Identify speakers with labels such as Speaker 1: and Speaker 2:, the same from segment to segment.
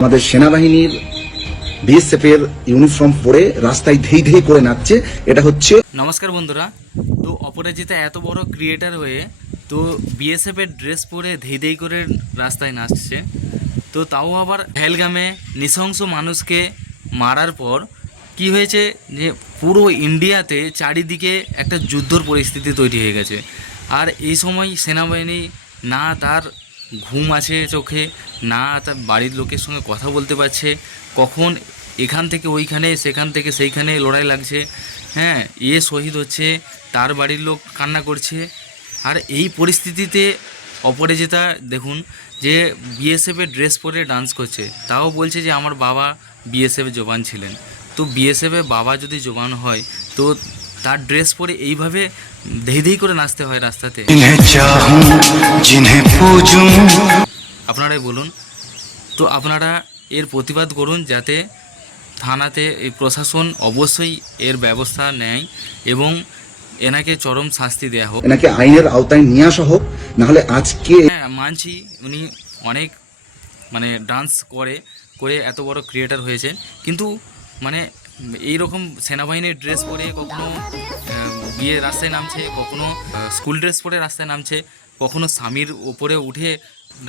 Speaker 1: আমাদের সেনাবাহিনীর বিএসএফ এর ইউনিফর্ম পরে রাস্তায় ধেই ধেই করে নাচছে। এটা হচ্ছে
Speaker 2: নমস্কার বন্ধুরা। তো অপরাজিতা এত বড় ক্রিয়েটার হয়ে তো বিএসএফ এর ড্রেস পরে ধেই ধেই করে রাস্তায় নাচছে। তো তাও আবার হেলগামে নৃশংস মানুষকে মারার পর কি হয়েছে যে পুরো ইন্ডিয়াতে চারিদিকে একটা যুদ্ধর পরিস্থিতি তৈরি হয়ে গেছে। আর এই সময় সেনাবাহিনী না তার ঘুম আছে চোখে, না তার বাড়ির লোকের সঙ্গে কথা বলতে পারছে, কখন এখান থেকে ওইখানে, সেখান থেকে সেইখানে লড়াই লাগছে হ্যাঁ এ শহীদ হচ্ছে, তার বাড়ির লোক কান্না করছে। আর এই পরিস্থিতিতে অপরাজিতা, দেখুন, যে বিএসএফের ড্রেস পরে ডান্স করছে, তাও বলছে যে আমার বাবা বিএসএফ জবান ছিলেন। তো বিএসএফে বাবা যদি জওয়ান হয়, তো তার ড্রেস পরে এইভাবে ধেই ধেই করে নাচতে হয় রাস্তাতে। আপনারাই বলুন। তো আপনারা এর প্রতিবাদ করুন যাতে থানাতে এই প্রশাসন অবশ্যই এর ব্যবস্থা নেয় এবং এনাকে চরম শাস্তি দেয়া হোক।
Speaker 1: এনাকে আইনের আওতায় নিয়ে আসা হোক নাহলে আজকে
Speaker 2: হ্যাঁ মানছি উনি অনেক মানে ডান্স করে করে এত বড় ক্রিয়েটার হয়েছেন। কিন্তু মানে এই রকম সেনাবাহিনীর ড্রেস পরে কখনো বিয়ে রাস্তায় নামছে, কখনো স্কুল ড্রেস পরে রাস্তায় নামছে, কখনো স্বামীর ওপরে উঠে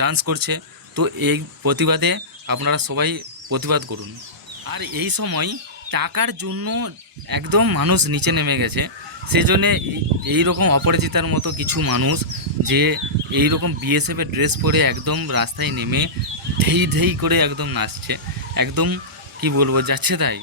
Speaker 2: ডান্স করছে। তো এই প্রতিবাদে আপনারা সবাই প্রতিবাদ করুন। আর এই সময় টাকার জন্য একদম মানুষ নিচে নেমে গেছে। সেজন্য এই রকম অপরাজিতার মতো কিছু মানুষ যে এই রকম বিএসএফের ড্রেস পরে একদম রাস্তায় নেমে, ধেই ধেই করে একদম নাচছে। একদম, কি বলব, যাচ্ছে তাই।